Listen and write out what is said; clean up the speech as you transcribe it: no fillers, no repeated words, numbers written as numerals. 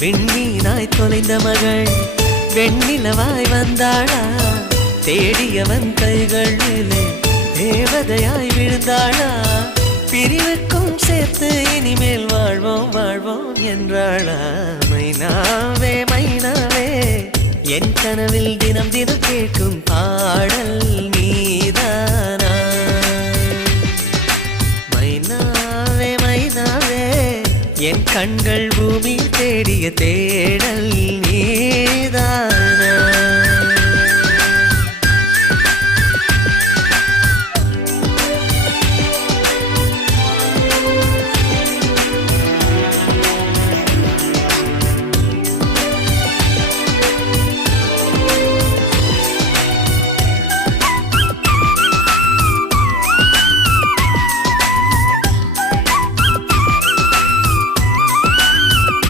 விண்மீனாய் தொலைந்த மகள் வெண்ணிலவாய் வந்தாளா தேடியவன் கைகளிலே தேவதையாய் விழுந்தாளா பிரிவுக்கும் சேர்த்து இனிமேல் வாழ்வோம் வாழ்வோம் என்றாளா மைனாவே மைனாவே என் கனவில் தினம் தினம் கேட்கும் பாடல் நீதானா மைனாவே மைனாவே என் கண்கள் பூமி தேடிய தேடல் நீதானா